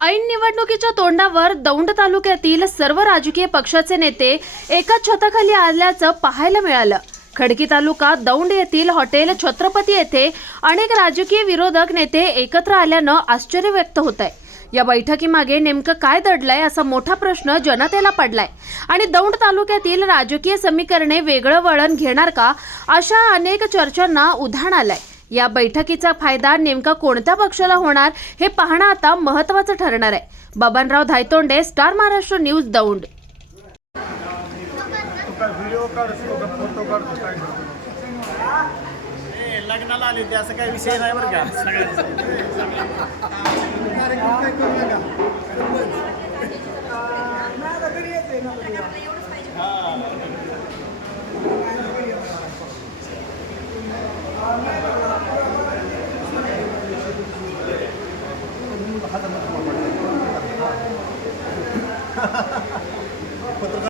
ऐन निवडणुकीच्या तोंडावर दौंड तालुक्यातील सर्व राजकीय पक्षाचे नेते एकाच छताखाली आल्याचं पाहायला मिळालं। खडकी तालुका दौंड येथील हॉटेल छत्रपती येथे अनेक राजकीय विरोधक नेते एकत्र आल्यानं आश्चर्य व्यक्त होत आहे। या बैठकीमागे नेमकं काय दडलंय असा मोठा प्रश्न जनतेला पडलाय आणि दौंड तालुक्यातील राजकीय समीकरणे वेगळं वळण घेणार का अशा अनेक चर्चांना उधाण आलंय। या बैठकीचा फायदा नेमका कोणत्या पक्षाला होणार हे पाहणं आता महत्त्वाचं ठरणार आहे। Babanrao Dhaytonde, Star Maharashtra news, Daund. लग्नाला आले ते असं काही विषय नाही बरं का।